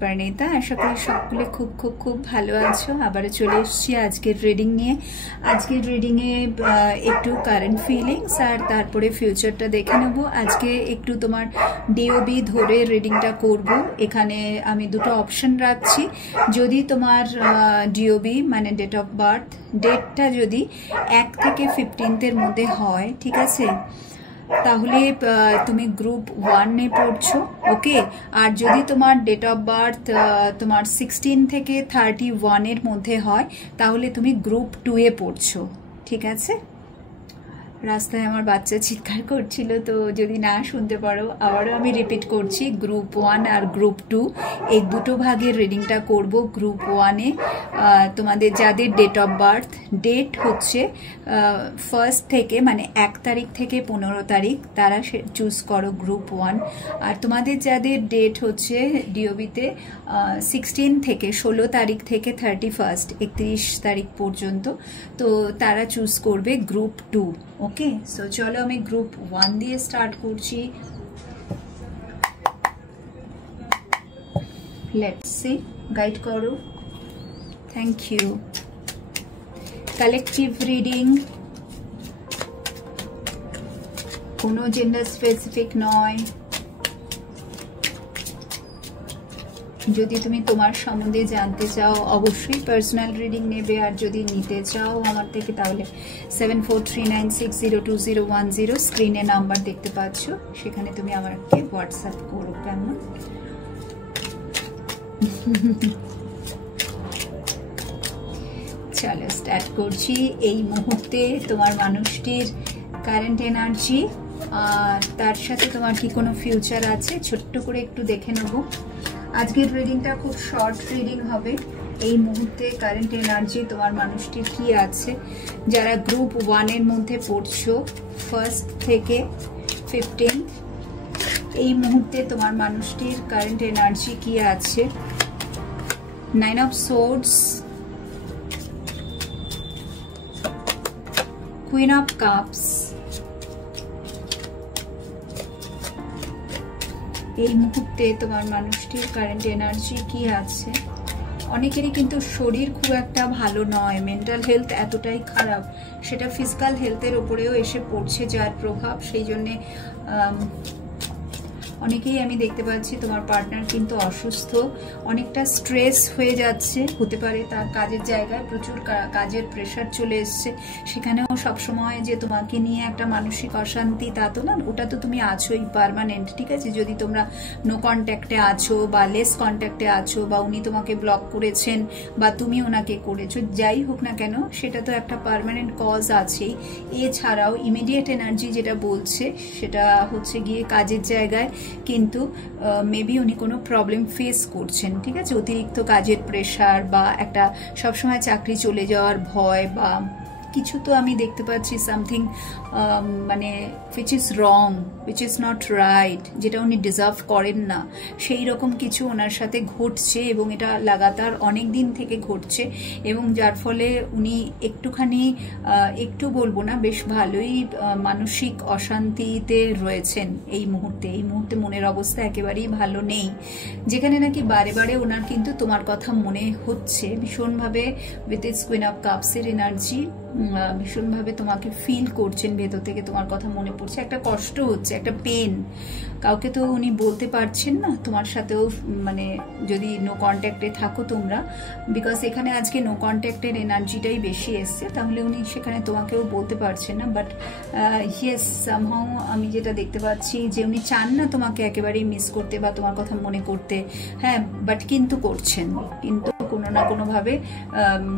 পরিণীতা। আশা করি সকলে খুব খুব খুব ভালো আছো। আবারও চলে এসেছি আজকের রিডিং নিয়ে। আজকের রিডিংয়ে একটু কারেন্ট ফিলিংস আর তারপরে ফিউচারটা দেখে নেব। আজকে একটু তোমার ডিওবি ধরে রিডিংটা করব। এখানে আমি দুটো অপশন রাখছি। যদি তোমার ডিওবি মানে ডেট অফ বার্থ ডেটটা যদি 1 থেকে 15 মধ্যে হয়, ঠিক আছে, তাহলে তুমি গ্রুপ 1 এ পড়ছো, ওকে। আর যদি তোমার ডেট অফ বার্থ তোমার 16 থেকে 31 এর মধ্যে হয়, তাহলে তুমি গ্রুপ 2 এ পড়ছো, ঠিক আছে। রাস্তায় আমার বাচ্চা চিৎকার করছিল, তো যদি না শুনতে পারো আবারও আমি রিপিট করছি, গ্রুপ 1 আর গ্রুপ 2 এই দুটো ভাগের রিডিংটা করব। গ্রুপ 1-এ তোমাদের যাদের ডেট অফ বার্থ ডেট হচ্ছে 1 থেকে মানে 1 তারিখ থেকে 15 তারিখ, তারা চুজ করো গ্রুপ 1। আর তোমাদের যাদের ডেট হচ্ছে ডিওবিতে 16 থেকে 16 তারিখ থেকে 31 তারিখ পর্যন্ত, তো তারা চুজ করবে গ্রুপ 2, ওকে। সো চলো আমি গ্রুপ 1 দিয়ে স্টার্ট করছি। লেটস সি, গাইড করো। Thank you. কালেকটিভ রিডিং, কোনো জেন্ডার স্পেসিফিক নয়। যদি তুমি তোমার সম্বন্ধে জানতে চাও অবশ্যই পার্সোনাল রিডিং নেবে, আর যদি নিতে চাও আমার থেকে তাহলে 7439602010 স্ক্রিনে নাম্বার দেখতে পাচ্ছ, সেখানে তুমি আমাকে হোয়াটসঅ্যাপ করো, কেমন? চলো স্টার্ট করছি। এই মুহূর্তে তোমার মানুষটির কারেন্ট এনার্জি আর তার সাথে তোমার কি কোনো ফিউচার আছে ছোট্ট করে একটু দেখে নেব। আজকের রিডিংটা খুব শর্ট রিডিং হবে। এই মুহূর্তে কারেন্ট এনার্জি তোমার মানুষটির কি আছে, যারা গ্রুপ 1 এর মধ্যে পড়ছো 1 থেকে 15, এই মুহূর্তে তোমার মানুষটির কারেন্ট এনার্জি কি আছে। 9 of swords, queen of cups. এই মুহূর্তে তোমার মানুষটির কারেন্ট এনার্জি কি আছে। অনেকেরই কিন্তু শরীর খুব একটা ভালো নয়, মেন্টাল হেলথ এতটাই খারাপ, সেটা ফিজিক্যাল হেলথের উপরেও এসে পড়ছে যার প্রভাব। সেই জন্যে অনেকেই আমি দেখতে পাচ্ছি তোমার পার্টনার কিন্তু অসুস্থ, অনেকটা স্ট্রেস হয়ে যাচ্ছে, হতে পারে তার কাজের জায়গায় প্রচুর কাজের প্রেশার চলে এসছে, সেখানেও সবসময় যে তোমাকে নিয়ে একটা মানসিক অশান্তি তা তো না, ওটা তো তুমি আছোই পার্মানেন্ট, ঠিক আছে। যদি তোমরা নো কন্ট্যাক্টে আছো বা লেস কন্ট্যাক্টে আছো, বা উনি তোমাকে ব্লক করেছেন বা তুমি ওনাকে করেছো, যাই হোক না কেন সেটা তো একটা পার্মানেন্ট কজ আছেই। এছাড়াও ইমিডিয়েট এনার্জি যেটা বলছে সেটা হচ্ছে গিয়ে কাজের জায়গায় কিন্তু মেবি উনি কোনো প্রবলেম ফেস করছেন, ঠিক আছে। অতিরিক্ত কাজের প্রেশার বা একটা সবসময় চাকরি চলে যাওয়ার ভয় বা কিছু তো আমি দেখতে পাচ্ছি সামথিং মানে which is wrong, which is not right, যেটা উনি ডিজার্ভ করেন না, সেই রকম কিছু ওনার সাথে ঘটছে এবং এটা লাগাতার অনেক দিন থেকে ঘটছে, এবং যার ফলে উনি একটুখানি একটু বলবো না, বেশ ভালোই মানসিক অশান্তিতে রয়েছেন এই মুহূর্তে। এই মুহূর্তে মনের অবস্থা একেবারেই ভালো নেই, যেখানে নাকি বারে বারে ওনার কিন্তু তোমার কথা মনে হচ্ছে ভীষণভাবে। উইথ ইটস কুইন অফ কাপসের এনার্জি ভীষণভাবে তোমাকে ফিল করছেন, ভেতর থেকে তোমার কথা মনে পড়ছে, একটা কষ্ট হচ্ছে, একটা পেন। কাউকে তো উনি বলতে পারছেন না, তোমার সাথেও মানে যদি নো কন্ট্যাক্টে থাকো তোমরা, বিকজ এখানে আজকে নো কন্ট্যাক্টের এনার্জিটাই বেশি এসছে, তাহলে উনি সেখানে তোমাকেও বলতে পারছেন না। বাট ইয়েস, সামহাউ আমি যেটা দেখতে পাচ্ছি যে উনি চান না তোমাকে একেবারেই মিস করতে বা তোমার কথা মনে করতে, হ্যাঁ, বাট কিন্তু করছেন, কিন্তু কোনো না কোনোভাবে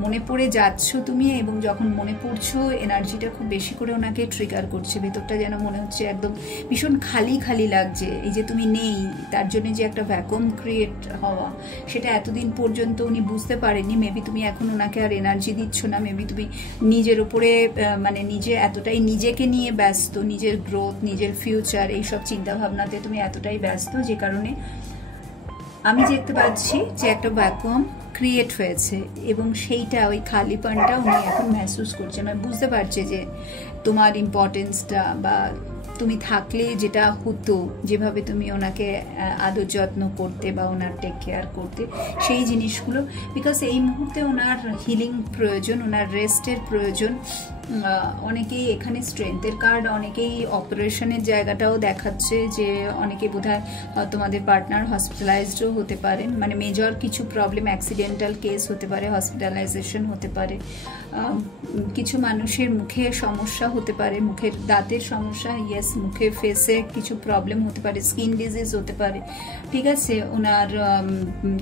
মনে পড়ে যাচ্ছ তুমি, এবং যখন মনে পড়ছো এনার্জিটা খুব বেশি করে ওনাকে ট্রিগার করছে। ভেতরটা যেন মনে হচ্ছে একদম ভীষণ খালি খালি লাগছে, এই যে তুমি নেই তার জন্য যে একটা ভ্যাকুয়াম ক্রিয়েট হওয়া, সেটা এতদিন পর্যন্ত উনি বুঝতে পারেনি। মেবি তুমি এখন ওনাকে আর এনার্জি দিচ্ছ না, মেবি তুমি নিজের উপরে মানে নিজে এতটাই নিজেকে নিয়ে ব্যস্ত, নিজের গ্রোথ, নিজের ফিউচার, এইসব চিন্তাভাবনাতে তুমি এতটাই ব্যস্ত, যে কারণে আমি দেখতে পাচ্ছি যে একটা ভ্যাকুয়াম ক্রিয়েট হয়েছে, এবং সেইটা ওই খালিপনটা উনি এখন মেহসুস করছে। মানে বুঝতে পারছে যে তোমার ইম্পর্টেন্সটা বা তুমি থাকলে যেটা হতো, যেভাবে তুমি ওনাকে আদর যত্ন করতে বা ওনার টেক কেয়ার করতে, সেই জিনিসগুলো, বিকজ এই মুহূর্তে ওনার হিলিং প্রয়োজন, ওনার রেস্টের প্রয়োজন। অনেকেই এখানে স্ট্রেংথের কার্ড, অনেকেই অপারেশনের জায়গাটাও দেখাচ্ছে, যে অনেকে বোধহয় তোমাদের পার্টনার হসপিটালাইজডও হতে পারেন, মানে মেজর কিছু প্রবলেম, অ্যাক্সিডেন্টাল কেস হতে পারে, হসপিটালাইজেশন হতে পারে। কিছু মানুষের মুখে সমস্যা হতে পারে, মুখের দাঁতের সমস্যা, ইয়েস, মুখে ফেসে কিছু প্রবলেম হতে পারে, স্কিন ডিজিজ হতে পারে, ঠিক আছে। ওনার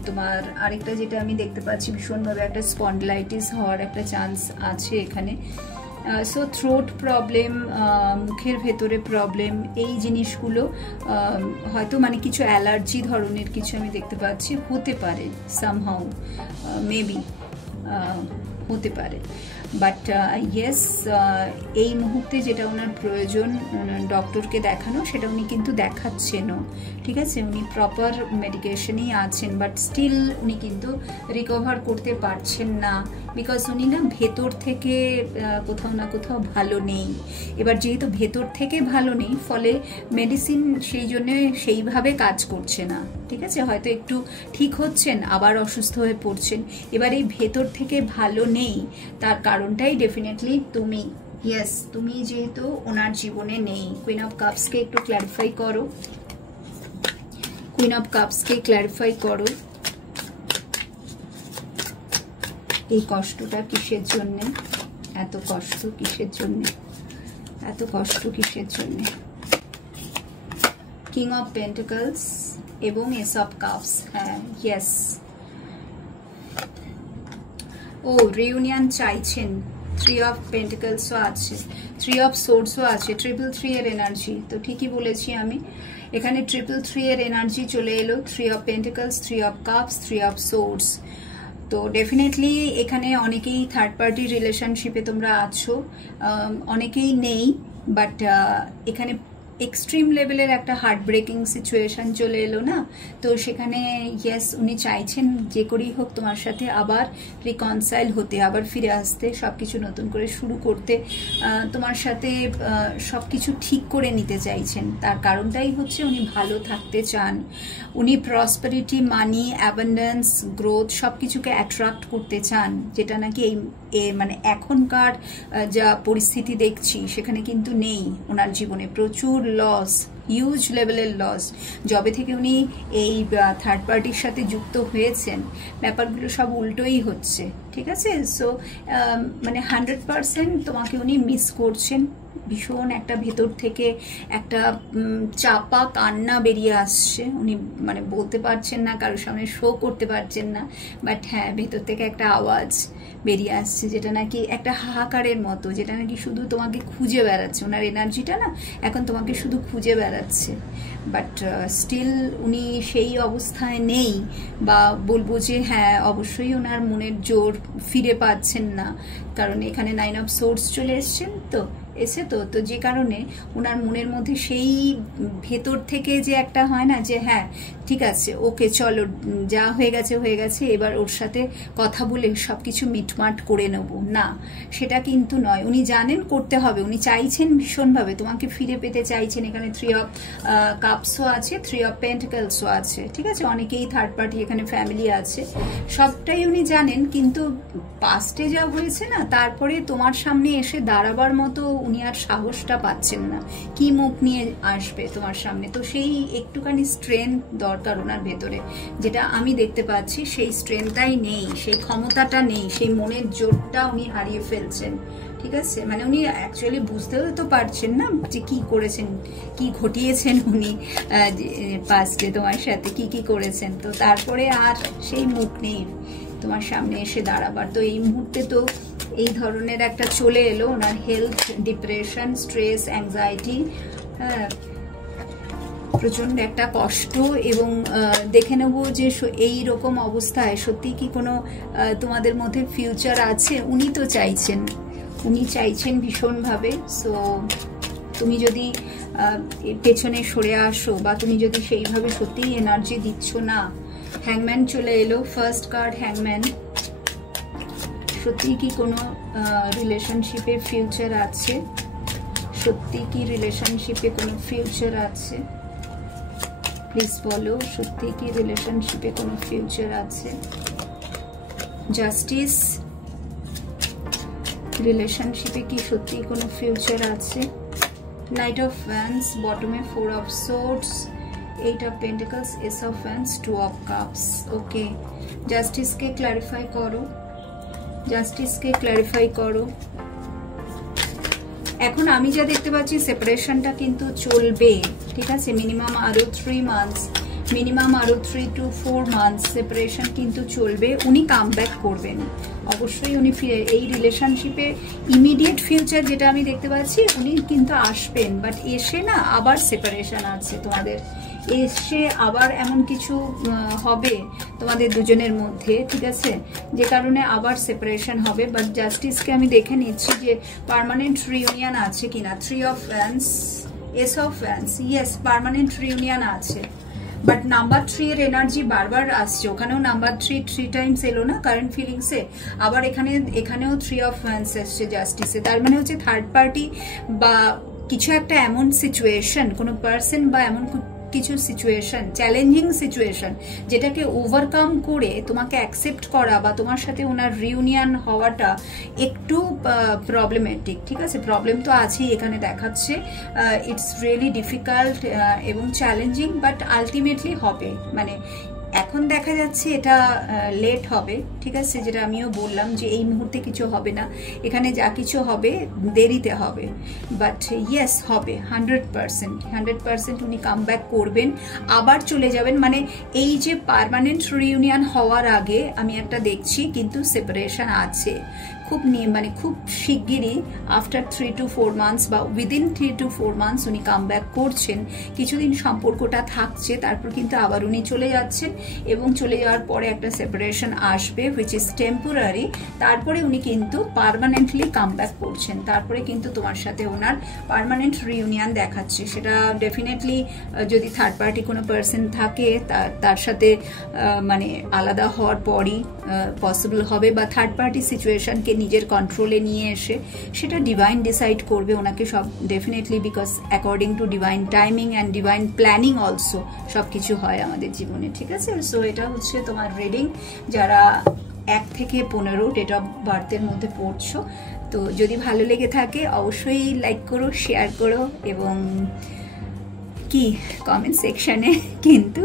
তোমার আরেকটা যেটা আমি দেখতে পাচ্ছি, ভীষণভাবে একটা স্পন্ডলাইটিস হওয়ার একটা চান্স আছে এখানে। সো থ্রোট প্রবলেম, মুখের ভেতরে প্রবলেম, এই জিনিসগুলো হয়তো মানে কিছু অ্যালার্জি ধরনের কিছু আমি দেখতে পাচ্ছি, হতে পারে সামহাউ, মেবি হতে পারে। বাট ইয়েস, এই মুহূর্তে যেটা ওনার প্রয়োজন ডক্টরকে দেখানো, সেটা উনি কিন্তু দেখাচ্ছেনও, ঠিক আছে। উনি প্রপার মেডিকেশনেই আছেন, বাট স্টিল উনি কিন্তু রিকভার করতে পারছেন না, বিকজ উনি না ভেতর থেকে কোথাও না কোথাও ভালো নেই। এবার যেহেতু ভেতর থেকে ভালো নেই, ফলে মেডিসিন সেই জন্য সেইভাবে কাজ করছে না, ঠিক আছে। হয়তো একটু ঠিক হচ্ছেন, আবার অসুস্থ হয়ে পড়ছেন। এবার এই ভেতর থেকে ভালো নেই, তার কারণটাই ডেফিনেটলি তুমি। ইয়েস, তুমি যেহেতু ওনার জীবনে নেই। কুইন অফ কাপসকে একটু ক্ল্যারিফাই করো, কুইন অফ কাপসকে ক্ল্যারিফাই করো, এই কষ্টটা কিসের জন্যে, এত কষ্ট কিসের জন্যে, এত কষ্ট কিসের জন্যে। কিং অফ পেন্টাকলস এবং এস অফ কাপস, হ্যাঁ, ইয়েস। ও রিউনিয়ন চাইছেন, থ্রি অফ পেন্টাকলসও আছে, থ্রি অফ সোর্সও আছে, 333 এর এনার্জি, তো ঠিকই বলেছি আমি। এখানে 333 এর এনার্জি চলে এলো, 3 of pentacles, 3 of cups, 3 of swords. তো ডেফিনেটলি এখানে অনেকেই থার্ড পার্টি রিলেশনশিপে তোমরা আছো, অনেকেই নেই, বাট এখানে এক্সট্রিম লেভেলের একটা হার্ট ব্রেকিং সিচুয়েশন চলে এলো না, তো সেখানে ইয়েস, উনি চাইছেন যে করেই হোক তোমার সাথে আবার রিকনসাইল হতে, আবার ফিরে আসতে, সবকিছু নতুন করে শুরু করতে, তোমার সাথে সবকিছু ঠিক করে নিতে চাইছেন। তার কারণটাই হচ্ছে উনি ভালো থাকতে চান, উনি প্রসপারিটি, মানি, অ্যাবান্ডেন্স, গ্রোথ সবকিছুকে অ্যাট্রাক্ট করতে চান, যেটা নাকি এই মানে এখনকার যা পরিস্থিতি দেখছি সেখানে কিন্তু নেই ওনার জীবনে। প্রচুর লস, হিউজ লেভেলের লস, যবে থেকে উনি এই থার্ড পার্টির সাথে যুক্ত হয়েছেন, ব্যাপারগুলো সব উল্টোই হচ্ছে, ঠিক আছে। সো মানে 100% তোমাকে উনি মিস করছেন, ভীষণ একটা ভেতর থেকে একটা চাপা কান্না বেরিয়ে আসছে, উনি মানে বলতে পারছেন না, কারোর সামনে শো করতে পারছেন না, বাট হ্যাঁ, ভেতর থেকে একটা আওয়াজ বেরিয়ে আসছে, যেটা নাকি একটা হাহাকারের মতো, যেটা নাকি শুধু তোমাকে খুঁজে বেড়াচ্ছে। ওনার এনার্জিটা না এখন তোমাকে শুধু খুঁজে বেড়াচ্ছে, বাট স্টিল উনি সেই অবস্থায় নেই, বা বলবো যে হ্যাঁ, অবশ্যই ওনার মনের জোর ফিরে পাচ্ছেন না, কারণ এখানে 9 অফ সোর্স চলে এসছেন, তো তো যে কারণে ওনার মনের মধ্যে সেই ভেতর থেকে যে একটা হয় না, যে হ্যাঁ ঠিক আছে, ওকে চলো, যা হয়ে গেছে হয়ে গেছে, এবার ওর সাথে কথা বলে সবকিছু মিটমাট করে নেব, না, সেটা কিন্তু নয়। উনি জানেন করতে হবে, উনি চাইছেন ভীষণভাবে, তোমাকে ফিরে পেতে চাইছেন। এখানে 3 অফ কাপসও আছে, 3 অফ পেন্টাকলসও আছে, ঠিক আছে। অনেকেই থার্ড পার্টি এখানে ফ্যামিলি আছে, সবটাই উনি জানেন, কিন্তু পাস্টে যা হয়েছে না, তারপরে তোমার সামনে এসে দাঁড়াবার মতো উনি আর সাহসটা পাচ্ছেন না, কি মুখ নিয়ে আসবে তোমার সামনে। তো সেই একটুখানি স্ট্রেংথ দরকার ওনার ভেতরে, যেটা আমি দেখতে পাচ্ছি, সেই স্ট্রেংথটাই নেই, সেই ক্ষমতাটা নেই, সেই মনের জোরটা উনি হারিয়ে ফেলছেন, ঠিক আছে। মানে উনি অ্যাকচুয়ালি বুঝতেও তো পারছেন না যে কি করেছেন, কি ঘটিয়েছেন উনি পাস্টে তোমার সাথে, কি কি করেছেন, তো তারপরে আর সেই মুখ নেই তোমার সামনে এসে দাঁড়াবার। তো এই মুহূর্তে তো এই ধরনের একটা চলে এলো ওনার হেলথ, ডিপ্রেশন, স্ট্রেস, অ্যাংজাইটি, হ্যাঁ, প্রচন্ড একটা কষ্ট। এবং দেখে নেব যে এই রকম অবস্থায় সত্যি কি কোনো তোমাদের মধ্যে ফিউচার আছে। উনি তো চাইছেন, উনি চাইছেন ভীষণভাবে। সো তুমি যদি পেছনে সরে আসো, বা তুমি যদি সেইভাবে সত্যিই এনার্জি দিচ্ছ না, হ্যাংম্যান চলে এলো, ফার্স্ট কার্ড হ্যাংম্যান। সত্যি কি কোনো রিলেশনশিপে ফিউচার আছে? সত্যি কি রিলেশনশিপে কোনো ফিউচার আছে? প্লিজ বলো, সত্যি কি রিলেশনশিপে কোনো ফিউচার আছে? জাস্টিস, রিলেশনশিপে কি সত্যি কোনো ফিউচার আছে? নাইট অফ ওয়ান্স, বটমে 4 of swords, 8 of pentacles, ace of wands, 2 of cups. Okay, জাস্টিসকে ক্ল্যারিফাই করো, জাস্টিসকে ক্ল্যারিফাই করো। এখন আমি যা দেখতে পাচ্ছি সেপারেশনটা কিন্তু চলবে, ঠিক আছে? মিনিমাম আরো 3 মান্থস, মিনিমাম আরো 3 to 4 মান্থস সেপারেশন কিন্তু চলবে। উনি কাম ব্যাক করবেন অবশ্যই, উনি ফিরে এই রিলেশনশিপে ইমিডিয়েট ফিউচার যেটা আমি দেখতে পাচ্ছি, উনি কিন্তু আসবেন, বাট এসে না আবার সেপারেশন আছে তোমাদের, এসে আবার এমন কিছু হবে তোমাদের দুজনের মধ্যে, ঠিক আছে, যে কারণে আবার সেপারেশন হবে। বাট জাস্টিসকে আমি দেখে নিচ্ছি যে পার্মানেন্ট রিউনিয়ন আছে কিনা। 3 of wands, S of once, yes permanent reunion আছে। বাট নাম্বার 3 এর এনার্জি বারবার আসছে, ওখানেও নাম্বার 3 টাইমস এলো না কারেন্ট ফিলিংসে, আবার এখানেও 3 অফ ওয়ান্স এসছে জাস্টিসে। তার মানে হচ্ছে থার্ড পার্টি বা কিছু একটা এমন সিচুয়েশন, কোনো পার্সন বা এমন কিছু সিচুয়েশন, চ্যালেঞ্জিং সিচুয়েশন, যেটাকে ওভারকাম করে তোমাকে অ্যাকসেপ্ট করা বা তোমার সাথে ওনার রিউনিয়ন হওয়াটা একটু প্রবলেমেটিক, ঠিক আছে? প্রবলেম তো আছেই এখানে দেখাচ্ছে, ইটস রিয়েলি ডিফিকাল্ট এবং চ্যালেঞ্জিং, বাট আলটিমেটলি হবে। মানে এখন দেখা যাচ্ছে এটা লেট হবে, ঠিক আছে, যেটা আমিও বললাম যে এই মুহূর্তে কিছু হবে না, এখানে যা কিছু হবে দেরিতে হবে, বাট ইয়েস হবে 100%। উনি কাম ব্যাক করবেন, আবার চলে যাবেন। মানে এই যে পার্মানেন্ট রিউনিয়ন হওয়ার আগে আমি একটা দেখছি কিন্তু সেপারেশন আছে, খুব মানে খুব শিগগিরই আফটার 3 to 4 মান্থস বা উইদিন 3 to 4 মান্থস উনি কাম ব্যাক করছেন। কিছুদিন সম্পর্কটা থাকছে, তারপর কিন্তু আবার উনি চলে যাচ্ছেন, এবং চলে যাওয়ার পরে একটা সেপারেশন আসবে হুইচ ইজ টেম্পোরারি, তারপরে উনি কিন্তু পার্মানেন্টলি কাম ব্যাক করছেন, তারপরে কিন্তু তোমার সাথে ওনার পার্মানেন্ট রিউনিয়ন দেখাচ্ছে। সেটা ডেফিনেটলি যদি থার্ড পার্টি কোনো পার্সন থাকে তার সাথে মানে আলাদা হওয়ার পরই পসিবল হবে, বা থার্ড পার্টি সিচুয়েশনকে নিজের কন্ট্রোলে নিয়ে এসে সেটা ডিভাইন ডিসাইড করবে ওনাকে সব, definitely, because according to divine timing and divine planning also সব কিছু হয় আমাদের জীবনে, ঠিক আছে? সো এটা হচ্ছে তোমার রিডিং, যারা 1 থেকে 15 ডেট অফ বার্থের মধ্যে পড়ছো। তো যদি ভালো লেগে থাকে অবশ্যই লাইক করো, শেয়ার করো, এবং কি কমেন্ট সেকশনে কিন্তু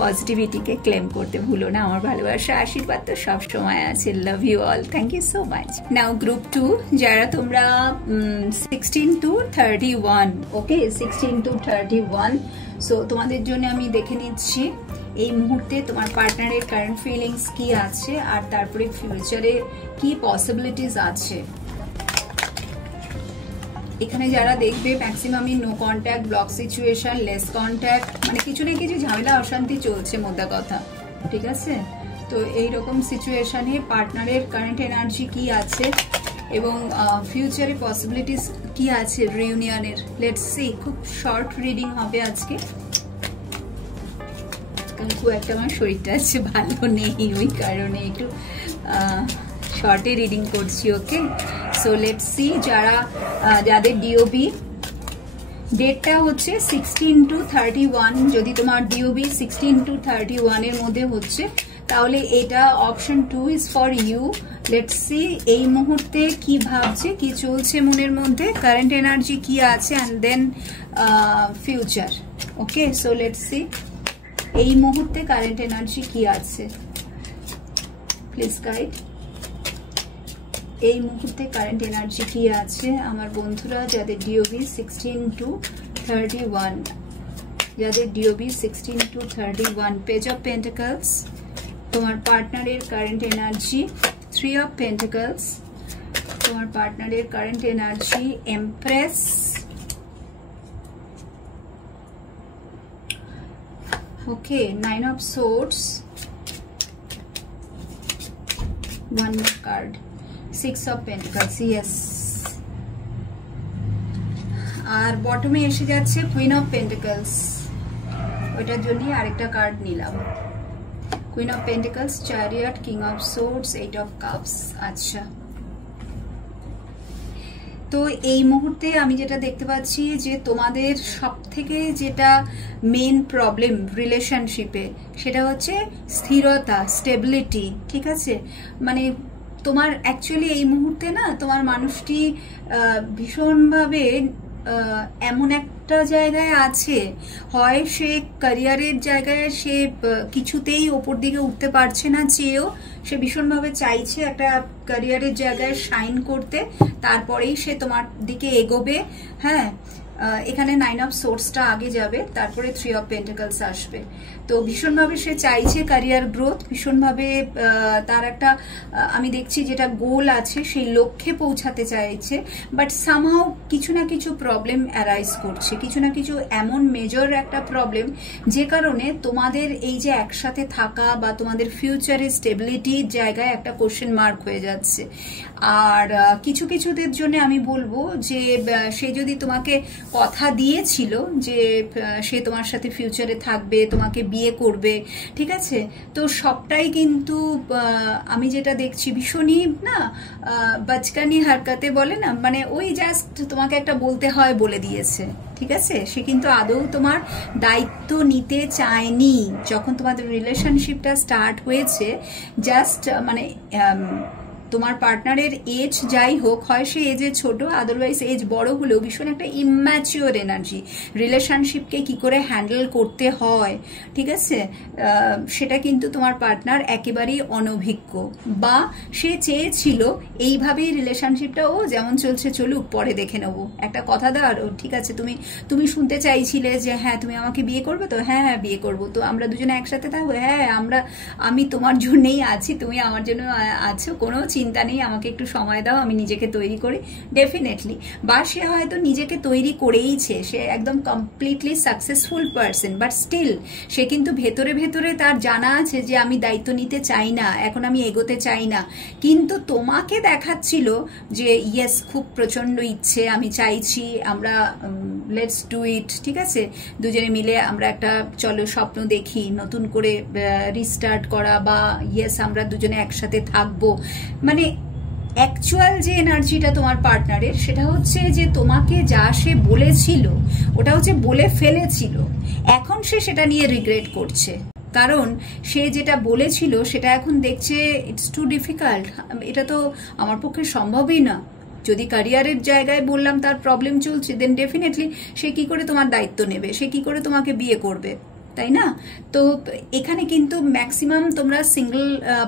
পজিটিভিটিকে ক্লেম করতে ভুলো না। আমার ভালোবাসা আশীর্বাদ তো সব সময় আছে। Love you all, thank you so much. Now group 2, যারা তোমরা 16 to 31, ওকে, 16 to 31, সো তোমাদের জন্য আমি দেখে নিচ্ছি এই মুহূর্তে তোমার পার্টনারের কারেন্ট ফিলিংস কি আছে, আর তারপরে ফিউচারে কি পসিবিলিটিস আছে। এখানে যারা দেখবে ম্যাক্সিমামই no contact, block situation, less contact, মানে কিছু না কিছু ঝামেলা অশান্তি চলছে মোদ্দা কথা, ঠিক আছে? তো এইরকম সিচুয়েশনে পার্টনারের কারেন্ট এনার্জি কি আছে এবং ফিউচারে পসিবিলিটিস কি আছে রিউনিয়নের। লেটস সি, খুব শর্ট রিডিং হবে আজকে, খুব একটা আমার শরীরটা আছে ভালো নেই, ওই কারণে একটু শর্টে রিডিং করছি, ওকে? সো লেটস সি, যাদের ডিওবি ডেটটা হচ্ছে 16 to 31, যদি তোমার ডিওবি 16 to 31 এর মধ্যে হচ্ছে, তাহলে এটা option 2 is for you. Let's see এই মুহূর্তে কি ভাবছে, কি চলছে মনের মধ্যে, কারেন্ট এনার্জি কি আছে, and then future, okay? So let's see এই মুহূর্তে কারেন্ট এনার্জি কি আছে, প্লিজ গাইড। এই মুহূর্তে কারেন্ট এনার্জি কি আছে আমার বন্ধুরা, যাদের ডিওবি 16 to 31, যাদের DOB 16 to 31। Page of pentacles, তোমার পার্টনারের কারেন্ট এনার্জি, 3 অফ পেন্টিকলস, তোমার পার্টনারের current energy, empress, okay, 9 of swords, 1 more card, 6 of pentacles, yes, আর বটমে এসে যাচ্ছে কুইন অফ পেন্টিকলস, ওইটার জন্য আরেকটা কার্ড নিলাম। Queen of pentacles, chariot, king of swords, 8 of cups. আচ্ছা, তো এই মুহূর্তে আমি যেটা দেখতে পাচ্ছি যে তোমাদের সব থেকে যেটা মেন প্রবলেম রিলেশনশিপে সেটা হচ্ছে স্থিরতা, স্টেবিলিটি। ঠিক আছে, মানে তোমার অ্যাকচুয়ালি এই মুহূর্তে না তোমার মানুষটি ভীষণভাবে এমন একটা জায়গায় আছে, হয় সে ক্যারিয়ারের জায়গায় সে কিছুতেই ওপর দিকে উঠতে পারছে না, চেয়েও সে ভীষণভাবে চাইছে একটা ক্যারিয়ারের জায়গায় শাইন করতে, তারপরেই সে তোমার দিকে এগোবে। হ্যাঁ, এখানে 9 অফ সোর্সটা আগে যাবে, তারপরে 3 অফ পেন্টাকলস আসবে। তো ভীষণভাবে সে চাইছে ক্যারিয়ার গ্রোথ, ভীষণভাবে তার একটা আমি দেখছি যেটা গোল আছে, সেই লক্ষ্যে পৌঁছাতে চাইছে। বাট সামহাও কিছু না কিছু প্রবলেম অ্যারাইজ করছে, কিছু না কিছু এমন মেজর একটা প্রবলেম যে কারণে তোমাদের এই যে একসাথে থাকা বা তোমাদের ফিউচারে স্টেবিলিটির জায়গায় একটা কোশ্চেন মার্ক হয়ে যাচ্ছে। আর কিছু কিছুদের জন্য আমি বলবো যে সে যদি তোমাকে কথা দিয়েছিল যে সে তোমার সাথে ফিউচারে থাকবে, তোমাকে বিয়ে করবে, ঠিক আছে, তো সবটাই কিন্তু আমি যেটা দেখছি ভীষণই না বাচকানি হারকাতে বলে না, মানে ওই জাস্ট তোমাকে একটা বলতে হয় বলে দিয়েছে। ঠিক আছে, সে কিন্তু আদৌ তোমার দায়িত্ব নিতে চায়নি। যখন তোমাদের রিলেশনশিপটা স্টার্ট হয়েছে, জাস্ট মানে তোমার পার্টনারের এজ যাই হোক, হয় সে এজে ছোট, আদারওয়াইজ এজ বড় হলেও ভীষণ একটা ইম্যাচিওর এনার্জি, রিলেশনশিপকে কি করে হ্যান্ডেল করতে হয়, ঠিক আছে, সেটা কিন্তু তোমার পার্টনার একেবারেই অনভিজ্ঞ। বা সে চেয়েছিল এইভাবেই রিলেশনশিপটা ও যেমন চলছে চলুক, পরে দেখে নেবো, একটা কথা দেওয়ার, ও ঠিক আছে তুমি শুনতে চাইছিলে যে হ্যাঁ তুমি আমাকে বিয়ে করবে, তো হ্যাঁ হ্যাঁ বিয়ে করবো, তো আমরা দুজনে একসাথে থাকবো, হ্যাঁ আমি তোমার জন্যই আছি, তুমি আমার জন্য আছো, কোনো চিন্তা নেই, আমাকে একটু সময় দাও, আমি নিজেকে তৈরি করি। ডেফিনেটলি। বা সে হয়তো নিজেকে তৈরি করেইছে, সে একদম completely successful person, but still সে কিন্তু ভেতরে ভেতরে তার জানা আছে যে আমি দায়িত্ব নিতে চাই না, এখন আমি এগোতে চাই না, কিন্তু তোমাকে দেখাচ্ছিল যে ইয়েস খুব প্রচন্ড ইচ্ছে, আমি চাইছি, আমরা লেটস ডু ইট, ঠিক আছে, দুজনে মিলে আমরা একটা চলো স্বপ্ন দেখি, নতুন করে রিস্টার্ট করা, বা ইয়েস আমরা দুজনে একসাথে থাকবো। মানে অ্যাকচুয়াল যে এনার্জিটা তোমার পার্টনারের, সেটা হচ্ছে যে তোমাকে যা সে বলেছিল ওটা হচ্ছে বলে ফেলেছিল, এখন সে সেটা নিয়ে রিগ্রেট করছে, কারণ সে যেটা বলেছিল সেটা এখন দেখছে ইটস টু ডিফিকাল্ট, এটা তো আমার পক্ষে সম্ভবই না। যদি ক্যারিয়ারের জায়গায় বললাম তার প্রবলেম চলছে, দেন ডেফিনেটলি সে কি করে তোমার দায়িত্ব নেবে, সে কি করে তোমাকে বিয়ে করবে, তাই না? তো এখানে কিন্তু ম্যাক্সিমাম তোমরা সিঙ্গল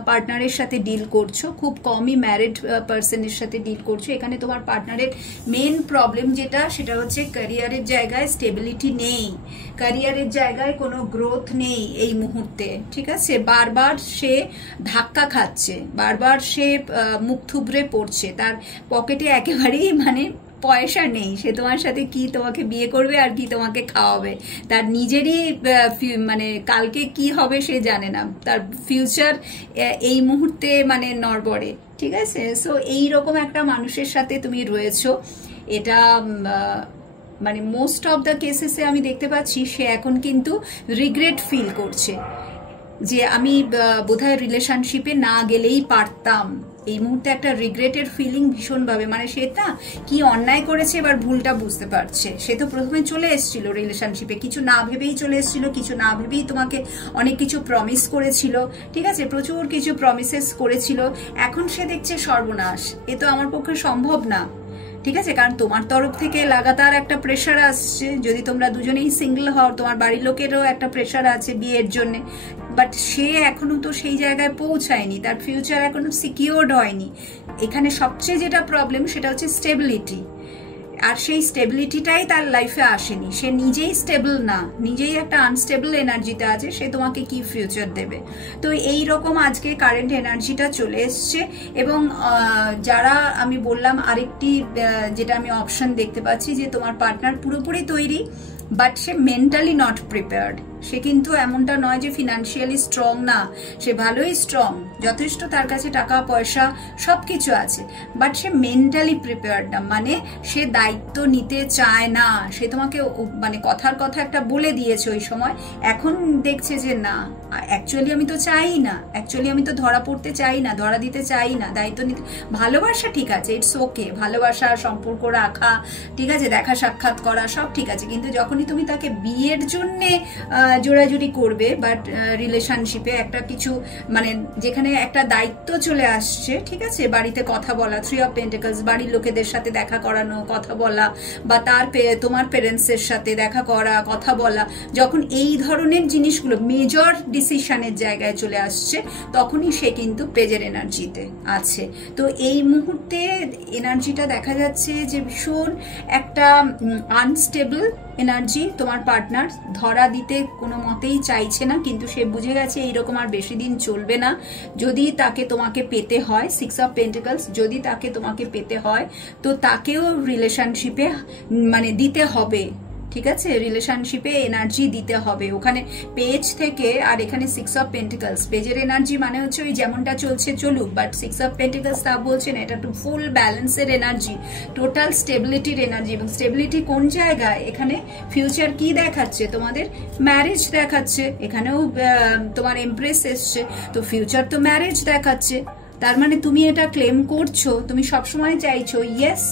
পার্টনারের সাথে ডিল করছো, খুব কমই ম্যারিড পার্সনের সাথে ডিল করছো। এখানে তোমার পার্টনারের মেন প্রবলেম যেটা, সেটা হচ্ছে ক্যারিয়ারের জায়গায় স্টেবিলিটি নেই, ক্যারিয়ারের জায়গায় কোনো গ্রোথ নেই এই মুহূর্তে, ঠিক আছে, বারবার সে ধাক্কা খাচ্ছে, বারবার সে মুখ থুবড়ে পড়ছে, তার পকেটে একেবারেই মানে পয়সা নেই, সে তোমার সাথে কি তোমাকে বিয়ে করবে আর কি তোমাকে খাওয়াবে, তার নিজেরই মানে কালকে কি হবে সে জানে না, তার ফিউচার এই মুহূর্তে মানে নড়বড়ে, ঠিক আছে। সো এইরকম একটা মানুষের সাথে তুমি রয়েছো, এটা মানে মোস্ট অফ দ্য কেসেসে আমি দেখতে পাচ্ছি সে এখন কিন্তু রিগ্রেট ফিল করছে যে আমি বোধহয় রিলেশনশিপে না গেলেই পারতাম। এই মুহূর্তে একটা রিগ্রেটের ফিলিং ভীষণভাবে, মানে সে না কি অন্যায় করেছে এবার ভুলটা বুঝতে পারছে। সে তো প্রথমে চলে এসেছিল রিলেশনশিপে, কিছু না ভেবেই চলে এসেছিল, কিছু না ভেবেই তোমাকে অনেক কিছু প্রমিস করেছিল, ঠিক আছে, প্রচুর কিছু প্রমিসেস করেছিল, এখন সে দেখছে সর্বনাশ, এ তো আমার পক্ষে সম্ভব না, ঠিক আছে, কারণ তোমার তরফ থেকে লাগাতার একটা প্রেশার আসছে, যদি তোমরা দুজনেই সিঙ্গেল হও তোমার বাড়ির লোকেরও একটা প্রেশার আছে বিয়ের জন্য, বাট সে এখনো তো সেই জায়গায় পৌঁছায়নি, তার ফিউচার এখনো সিকিউরড হয়নি। এখানে সবচেয়ে যেটা প্রবলেম সেটা হচ্ছে স্টেবিলিটি, আর সেই স্টেবিলিটিটাই তার লাইফে আসেনি, সে নিজেই স্টেবল না, নিজেই একটা আনস্টেবল এনার্জিতে আছে, সে তোমাকে কি ফিউচার দেবে। তো এই রকম আজকে কারেন্ট এনার্জিটা চলে এসছে। এবং যারা আমি বললাম আরেকটি যেটা আমি অপশন দেখতে পাচ্ছি যে তোমার পার্টনার পুরোপুরি তৈরি, বাট সে মেন্টালি নট প্রিপেয়ার্ড, সে কিন্তু এমনটা নয় যে ফিনান্সিয়ালি স্ট্রং না, সে ভালোই স্ট্রং, যথেষ্ট তার কাছে টাকা পয়সা সবকিছু আছে, বাট সে মেন্টালি প্রিপেয়ার্ড না, মানে সে দায়িত্ব নিতে চায় না। সে তোমাকে মানে কথার কথা একটা বলে দিয়েছে ওই সময়, এখন দেখছে যে না, অ্যাকচুয়ালি আমি তো চাই না, অ্যাকচুয়ালি আমি তো ধরা পড়তে চাই না, ধরা দিতে চাই না, দায়িত্ব নিতে। ভালোবাসা ঠিক আছে, ইটস ওকে, ভালোবাসা, সম্পর্ক রাখা ঠিক আছে, দেখা সাক্ষাৎ করা সব ঠিক আছে, কিন্তু যখনই তুমি তাকে বিয়ের জন্যে জোড়াজুড়ি করবে, বাট রিলেশনশিপে একটা কিছু মানে যেখানে একটা দায়িত্ব চলে আসছে, ঠিক আছে, বাড়িতে কথা বলা, 3 অফ পেন্টিকলস, বাড়ির লোকেদের সাথে দেখা করানো, কথা বলা, বা তোমার পেরেন্টসের সাথে দেখা করা, কথা বলা, যখন এই ধরনের জিনিসগুলো মেজর ডিসিশনের জায়গায় চলে আসছে, তখনই সে কিন্তু পেজের এনার্জিতে আছে। তো এই মুহূর্তে এনার্জিটা দেখা যাচ্ছে যে ভীষণ একটা আনস্টেবল এনার্জি। তোমার পার্টনার ধরা দিতে কোনো মতেই চাইছে না, কিন্তু সে বুঝে গেছে এইরকম আর বেশি দিন চলবে না। যদি তাকে তোমাকে পেতে হয়, 6 অফ পেন্টিকলস, যদি তাকে তোমাকে পেতে হয় তো তাকেও রিলেশনশিপে মানে দিতে হবে, ঠিক আছে, রিলেশনশিপে এনার্জি দিতে হবে ওখানে পেজ থেকে। আর এখানে 6 অফ পেন্টিকলস, পেজের এনার্জি মানে হচ্ছে ওই যেমনটা চলছে চলুক, বাট 6 অফ পেন্টিকলস তা বলছে না, এটা ফুল ব্যালেন্সের এনার্জি, টোটাল স্টেবিলিটির এনার্জি। এবং স্টেবিলিটি কোন জায়গায়, এখানে ফিউচার কি দেখাচ্ছে, তোমাদের ম্যারেজ দেখাচ্ছে, এখানেও তোমার এমপ্রেস এসছে, তো ফিউচার তো ম্যারেজ দেখাচ্ছে। তার মানে তুমি এটা ক্লেম করছো, তুমি সবসময় চাইছো, ইয়েস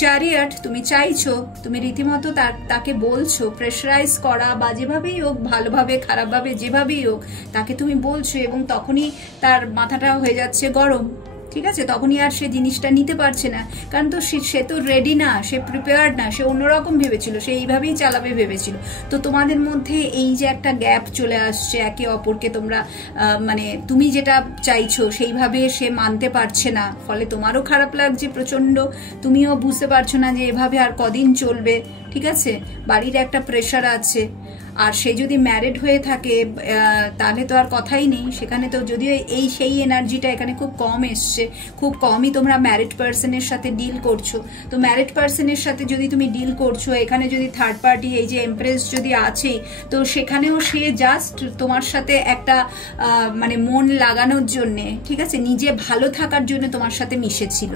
চ্যারিয়ট, তুমি চাইছো, তুমি রীতিমতো তাকে বলছো, প্রেশারাইজ করা বা যেভাবেই হোক, ভালোভাবে খারাপভাবে যেভাবেই হোক তাকে তুমি বলছো, এবং তখনই তার মাথাটা হয়ে যাচ্ছে গরম, ঠিক আছে, তখনই আর সে জিনিসটা নিতে পারছে না, কারণ তো সে তো রেডি না, সে প্রিপেয়ার্ড না, সে অন্যরকম ভেবেছিল, সে এইভাবেই চালাবে ভেবেছিল। তো তোমাদের মধ্যে এই যে একটা গ্যাপ চলে আসছে, একে অপরকে তোমরা মানে তুমি যেটা চাইছো সেইভাবে সে মানতে পারছে না, ফলে তোমারও খারাপ লাগছে প্রচন্ড, তুমিও বুঝতে পারছো না যে এভাবে আর কদিন চলবে, ঠিক আছে, বাড়ির একটা প্রেশার আছে। আর সে যদি ম্যারিড হয়ে থাকে তাহলে তো আর কথাই নেই, সেখানে তো যদিও সেই এনার্জিটা এখানে খুব কম এসছে, খুব কমই তোমরা ম্যারিড পার্সনের সাথে ডিল করছো। তো ম্যারিড পার্সনের সাথে যদি তুমি ডিল করছো, এখানে যদি থার্ড পার্টি এই যে এমপ্রেস যদি আছে, তো সেখানেও সে জাস্ট তোমার সাথে একটা মানে মন লাগানোর জন্যে, ঠিক আছে, নিজে ভালো থাকার জন্য তোমার সাথে মিশেছিল।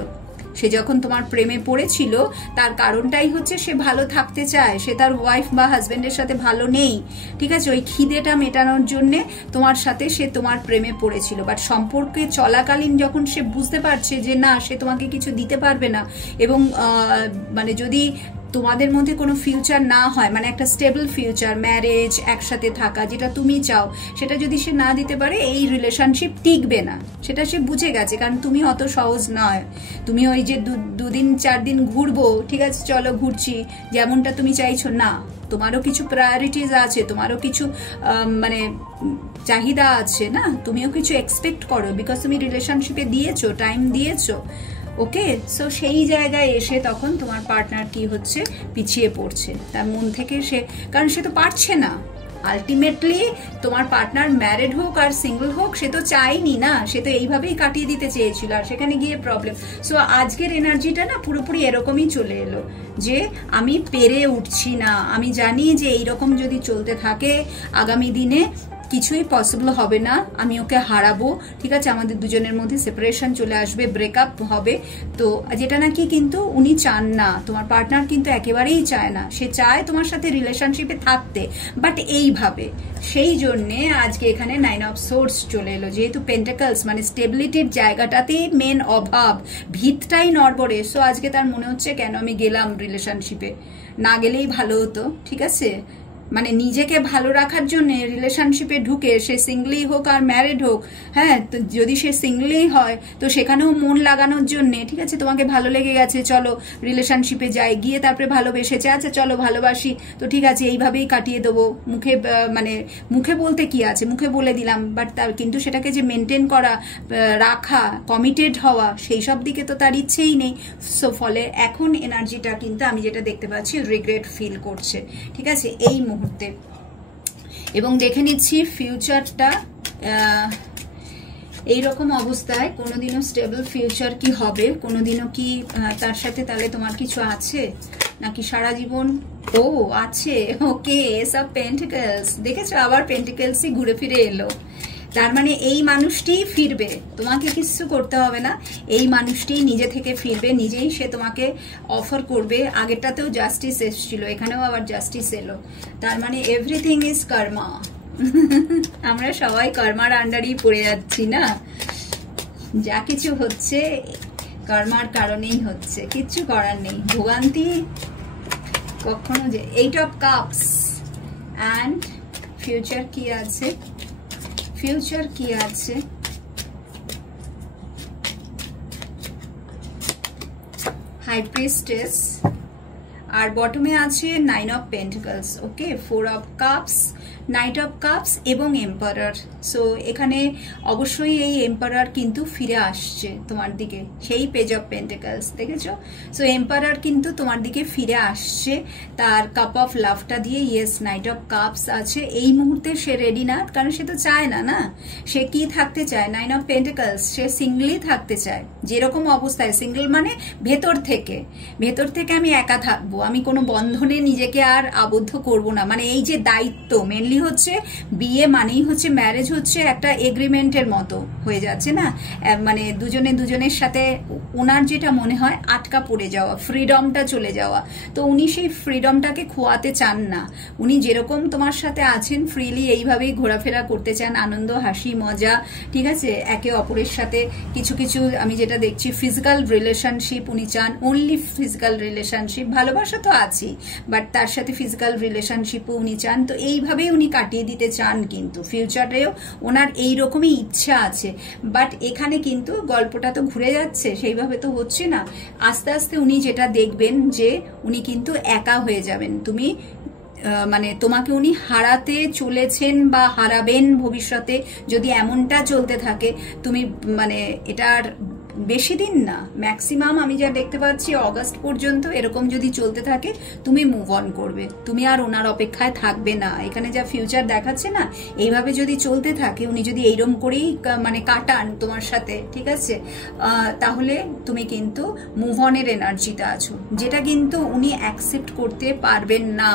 সে যখন তোমার প্রেমে পড়েছিল তার কারণটাই হচ্ছে সে ভালো থাকতে চায়, সে তার ওয়াইফ বা হাজবেন্ডের সাথে ভালো নেই, ঠিক আছে, ওই খিদেটা মেটানোর জন্য তোমার সাথে সে তোমার প্রেমে পড়েছিল। বাট সম্পর্কে চলাকালীন যখন সে বুঝতে পারছে যে না, সে তোমাকে কিছু দিতে পারবে না, এবং মানে যদি তোমাদের মধ্যে কোনো ফিউচার না হয়, মানে একটা স্টেবল ফিউচার, ম্যারেজ, একসাথে থাকা যেটা তুমি চাও, সেটা যদি সে না দিতে পারে, এই রিলেশনশিপ টিকবে না, সেটা সে বুঝে গেছে। কারণ তুমি অত সহজ নয়, তুমি ওই যে 2 দিন 4 দিন ঘুরবো, ঠিক আছে, চলো ঘুরছি, যেমনটা তুমি চাইছো না, তোমারও কিছু প্রায়োরিটিজ আছে, তোমারও কিছু মানে চাহিদা আছে না, তুমিও কিছু এক্সপেক্ট করো, বিকজ তুমি রিলেশনশিপে দিয়েছো, টাইম দিয়েছো, ওকে। সো সেই জায়গায় এসে তখন তোমার পার্টনার কি হচ্ছে, পিছিয়ে পড়ছে তার মন থেকে, সে কারণ সে তো পারছে না, আলটিমেটলি তোমার পার্টনার ম্যারিড হোক আর সিঙ্গল হোক, সে তো চাইনি না, সে তো এইভাবেই কাটিয়ে দিতে চেয়েছিল, আর সেখানে গিয়ে প্রবলেম। সো আজকের এনার্জিটা না পুরোপুরি এরকমই চলে এলো যে আমি পেরে উঠছি না, আমি জানি যে এইরকম যদি চলতে থাকে আগামী দিনে কিছুই পসিবল হবে না, আমি ওকে হারাবো, ঠিক আছে, আমাদের দুজনের মধ্যে সেপারেশন চলে আসবে, ব্রেকআপ হবে। তো যেটা নাকি কিন্তু উনি চান না, তোমার পার্টনার কিন্তু একেবারেই চায় না, সে চায় তোমার সাথে রিলেশনশিপে থাকতে, বাট এইভাবে। সেই জন্যে আজকে এখানে 9 অফ সোর্স চলে এলো, যেহেতু পেন্টাকলস মানে স্টেবিলিটির জায়গাটাতেই মেন অভাব, ভিতটাই নড়বড়ে। সো আজকে তার মনে হচ্ছে কেন আমি গেলাম রিলেশনশিপে, না গেলেই ভালো হতো, ঠিক আছে, মানে নিজেকে ভালো রাখার জন্য রিলেশনশিপে ঢুকে, সে সিঙ্গলি হোক আর ম্যারিড হোক, হ্যাঁ, তো যদি সে সিঙ্গলি হয় তো সেখানেও মন লাগানোর জন্য, ঠিক আছে, তোমাকে ভালো লেগে গেছে, চলো রিলেশনশিপে যাই, গিয়ে তারপরে ভালোবেসেছে, আচ্ছা চলো ভালোবাসি, তো ঠিক আছে এইভাবেই কাটিয়ে দেবো, মুখে মানে মুখে বলতে কি আছে, মুখে বলে দিলাম, বাট তার কিন্তু সেটাকে যে মেনটেন করা, রাখা, কমিটেড হওয়া, সেই সব দিকে তো তার ইচ্ছেই নেই। সো ফলে এখন এনার্জিটা কিন্তু আমি যেটা দেখতে পাচ্ছি, রিগ্রেট ফিল করছে, ঠিক আছে, এই মুহূর্তে। এবং দেখে নিচ্ছি ফিউচারটা, এইরকম অবস্থায় কোনোদিনও স্টেবল ফিউচার কি হবে, কোনোদিনও কি তার সাথে তাহলে তোমার কিছু আছে নাকি সারা জীবন? ও আছে, ওকে, এস অফ পেন্টিকলস, দেখেছো আবার পেন্টিকলসই ঘুরে ফিরে এলো। তার মানে এই মানুষটি ফিরবে, তোমাকে কিছু করতে হবে না, এই মানুষটি নিজে থেকে ফিরবে, নিজেই সে তোমাকে অফার করবে। আগেরটাতেও জাস্টিস এসেছিল, এখানেও আবার জাস্টিস এলো। তার মানে এভরিথিং ইজ কর্মা। আমরা সবাই কর্মার আন্ডারই পড়ে যাচ্ছি না, যা কিছু হচ্ছে কর্মার কারণেই হচ্ছে, কিচ্ছু করার নেই। ভোগান্তি কখনো যে 8 অফ কাপস অ্যান্ড ফিউচার কি আছে, ফিউচার কি আছে, হাই প্রিস্টেস, আর বটমে আছে 9 of pentacles. Okay, 4 of cups, night of cups এবং এম্পারার। সো এখানে অবশ্যই এই এম্পারার কিন্তু ফিরে আসছে তোমার দিকে, সেই পেজ অফ পেন্টিকলস দেখেছো। সো এম্পারার কিন্তু তোমার দিকে ফিরে আসছে তার কাপ অফ লাভটা দিয়ে। ইয়েস, নাইট অফ কাপস আছে। এই মুহূর্তে সে রেডি না, কারণ সে তো চায় না, না সে কি থাকতে চায়, 9 অফ পেন্টিকলস, সে সিঙ্গেলই থাকতে চায়। যেরকম অবস্থায় সিঙ্গেল মানে ভেতর থেকে আমি একা থাকবো, আমি কোনো বন্ধনে নিজেকে আর আবদ্ধ করব না। মানে এই যে দায়িত্ব, মেনলি হচ্ছে বিয়ে মানেই হচ্ছে, ম্যারেজ হচ্ছে একটা এগ্রিমেন্টের মতো হয়ে যাচ্ছে না, মানে দুজনের সাথে ওনার যেটা মনে হয় আটকা পড়ে যাওয়া, ফ্রিডমটা চলে যাওয়া। তো উনি সেই ফ্রিডমটাকে খোয়াতে চান না, উনি যেরকম তোমার সাথে আছেন ফ্রিলি এইভাবেই ঘোরাফেরা করতে চান, আনন্দ হাসি মজা, ঠিক আছে, একে অপরের সাথে কিছু কিছু আমি যেটা দেখছি ফিজিক্যাল রিলেশনশিপ উনি চান, অনলি ফিজিক্যাল রিলেশনশিপ, ভালোবাসা তো আছে বাট তার সাথে ফিজিক্যাল রিলেশনশিপও উনি চান। তো এইভাবেই উনি কাটিয়ে দিতে চান, কিন্তু ফিউচারেও ওনার এইরকমই ইচ্ছা আছে। বাট এখানে কিন্তু গল্পটা তো ঘুরে যাচ্ছে, সেইভাবে তো হচ্ছে না। আস্তে আস্তে উনি যেটা দেখবেন যে উনি কিন্তু একা হয়ে যাবেন, তুমি মানে তোমাকে উনি হারাতে চলেছেন বা হারাবেন ভবিষ্যতে। যদি এমনটা চলতে থাকে তুমি মানে এটার বেশি দিন না, ম্যাক্সিমাম আমি যা দেখতে পাচ্ছি অগাস্ট পর্যন্ত এরকম যদি চলতে থাকে তুমি মুভ অন করবে, তুমি আর ওনার অপেক্ষায় থাকবে না। এখানে যা ফিউচার দেখাচ্ছে না, এইভাবে যদি চলতে থাকে, উনি যদি এইরকম করেই মানে কাটান তোমার সাথে, ঠিক আছে, তাহলে তুমি কিন্তু মুভ অনের এনার্জিটা আছো, যেটা কিন্তু উনি অ্যাকসেপ্ট করতে পারবেন না,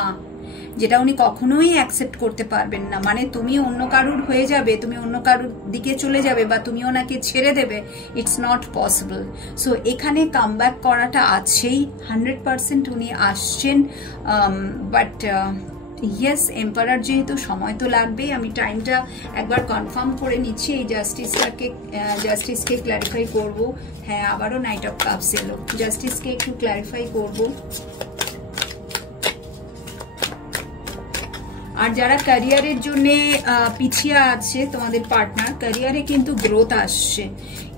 যেটা উনি কখনোই অ্যাকসেপ্ট করতে পারবেন না। মানে তুমি অন্য কারুর হয়ে যাবে, তুমি অন্য কারুর দিকে চলে যাবে বা তুমি ওনাকে ছেড়ে দেবে, ইটস নট পসিবল। সো এখানে কামব্যাক করাটা আছেই, 100% উনি আসছেন। বাট ইয়েস, এম্পারার যেহেতু সময় তো লাগবেই, আমি টাইমটা একবার কনফার্ম করে নিচ্ছি। এই জাস্টিসকে ক্ল্যারিফাই করব। হ্যাঁ, আবারও নাইট অফ কাপস এলো, জাস্টিসকে একটু ক্ল্যারিফাই করব। আর যারা ক্যারিয়ারের জন্য পিছিয়ে আছে তোমাদের পার্টনার, ক্যারিয়ারে কিন্তু গ্রোথ আসছে,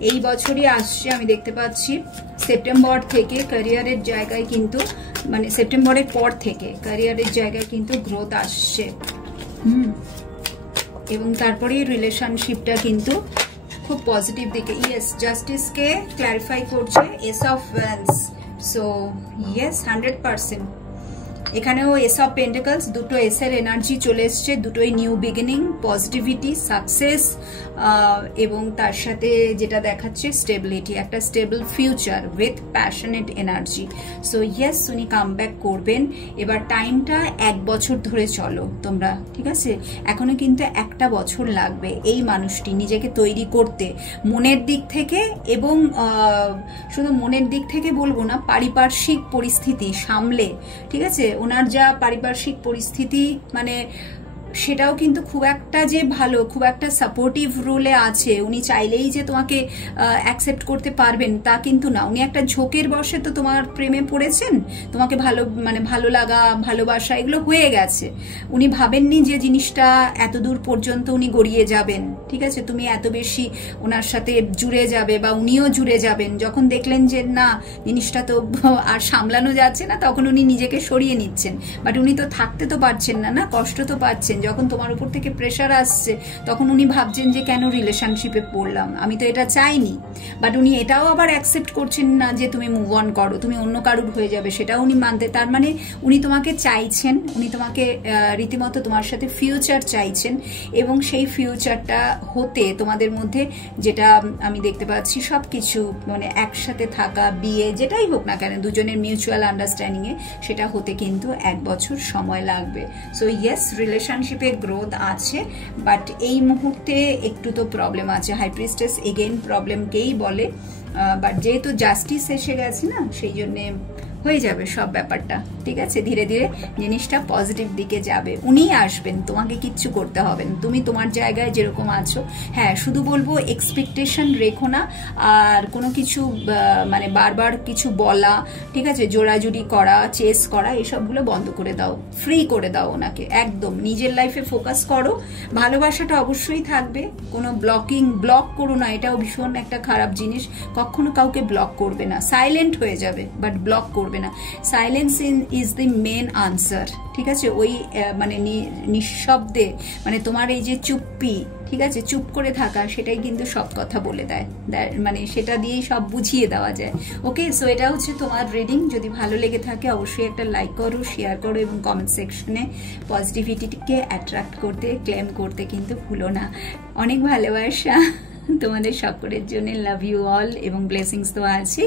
এই বছরই আসছে আমি দেখতে পাচ্ছি। সেপ্টেম্বর থেকে ক্যারিয়ারের জায়গায় কিন্তু, মানে সেপ্টেম্বরের পর থেকে ক্যারিয়ারের জায়গায় কিন্তু গ্রোথ আসছে। এবং তারপরে রিলেশনশিপটা কিন্তু খুব পজিটিভ দিকে। ইয়েস, জাস্টিসকে ক্ল্যারিফাই করছে S of once. So yes, 100%। এখানেও এস অফ পেন্টিকলস, দুটো এস এর এনার্জি চলে এসছে, দুটোই নিউ বিগিনিং, পজিটিভিটি, সাকসেস, এবং তার সাথে যেটা দেখাচ্ছে স্টেবিলিটি, একটা stable future with passionate energy. So yes, উনি কামব্যাক করবেন। এবার টাইমটা 1 বছর ধরে চলো তোমরা, ঠিক আছে, এখনো কিন্তু 1টা বছর লাগবে এই মানুষটি নিজেকে তৈরি করতে, মনের দিক থেকে। এবং শুধু মনের দিক থেকে বলবো না, পারিপার্শ্বিক পরিস্থিতি সামলে, ঠিক আছে, ওনার যা পারিপার্শ্বিক পরিস্থিতি মানে সেটাও কিন্তু খুব একটা যে ভালো, খুব একটা সাপোর্টিভ রোলে আছে। উনি চাইলেই যে তোমাকে অ্যাকসেপ্ট করতে পারবেন তা কিন্তু না, উনি একটা ঝোঁকের বশে তো তোমার প্রেমে পড়েছেন, তোমাকে ভালো লাগা, ভালোবাসা এগুলো হয়ে গেছে। উনি ভাবেননি যে জিনিসটা এত দূর পর্যন্ত উনি গড়িয়ে যাবেন, ঠিক আছে, তুমি এত বেশি ওনার সাথে জুড়ে যাবে বা উনিও জুড়ে যাবেন। যখন দেখলেন যে না, জিনিসটা তো আর সামলানো যাচ্ছে না, তখন উনি নিজেকে সরিয়ে নিচ্ছেন। বাট উনি তো থাকতে তো পারছেন না, কষ্ট তো পাচ্ছেন। যখন তোমার উপর থেকে প্রেশার আসছে তখন উনি ভাবছেন যে কেন রিলেশনশিপে পড়লাম, আমি তো এটা চাইনি। বাট উনি এটাও আবার অ্যাকসেপ্ট করছেন না যে তুমি মুভ অন করো, তুমি অন্য কারুর হয়ে যাবে, সেটাও উনি মানতে, তার মানে উনি তোমাকে চাইছেন, উনি তোমাকে রীতিমতো তোমার সাথে ফিউচার চাইছেন। এবং সেই ফিউচারটা হতে তোমাদের মধ্যে যেটা আমি দেখতে পাচ্ছি সব কিছু মানে একসাথে থাকা, বিয়ে যেটাই হোক না কেন দুজনের মিউচুয়াল আন্ডারস্ট্যান্ডিংয়ে সেটা হতে কিন্তু 1 বছর সময় লাগবে। সো ইয়েস, রিলেশনশিপে গ্রোথ আছে, বাট এই মুহূর্তে একটু তো প্রবলেম আছে। হাই প্রিস্টেস এগেইন প্রবলেমকেই বলে, বাট যেহেতু জাস্টিস এসে গেছে না, সেই জন্যে হয়ে যাবে সব ব্যাপারটা, ঠিক আছে? ধীরে ধীরে জিনিসটা পজিটিভ দিকে যাবে, উনিই আসবেন, তোমাকে কিচ্ছু করতে হবে না, তুমি তোমার জায়গায় যেরকম আছো। হ্যাঁ, শুধু বলবো এক্সপেকটেশন রেখো না, আর কোনো কিছু মানে বারবার কিছু বলা, ঠিক আছে, জোড়াজুড়ি করা, চেস করা, এসবগুলো বন্ধ করে দাও, ফ্রি করে দাও ওনাকে একদম। নিজের লাইফে ফোকাস করো, ভালোবাসাটা অবশ্যই থাকবে, কোনো ব্লক করো না, এটাও ভীষণ একটা খারাপ জিনিস। কখনো কাউকে ব্লক করবে না, সাইলেন্ট হয়ে যাবে, বাট ব্লক করবে না। Silence is the main answer, ঠিক আছে? ওই মানে নিঃশব্দে, মানে তোমার এই যে চুপ্পি, ঠিক আছে, চুপ করে থাকা, সেটাই কিন্তু সব কথা বলে দেয়, মানে সেটা দিয়েই সব বুঝিয়ে দেওয়া যায়। ওকে, সো এটা হচ্ছে তোমার রিডিং। যদি ভালো লেগে থাকে অবশ্যই একটা লাইক করো, শেয়ার করো, এবং কমেন্ট সেকশনে পজিটিভিটিকে অ্যাট্রাক্ট করতে, ক্লেম করতে কিন্তু ভুলো না। অনেক ভালোবাসা তোমাদের সকলের জন্য, লাভ ইউ অল, এবং ব্লেসিংস তো আছে।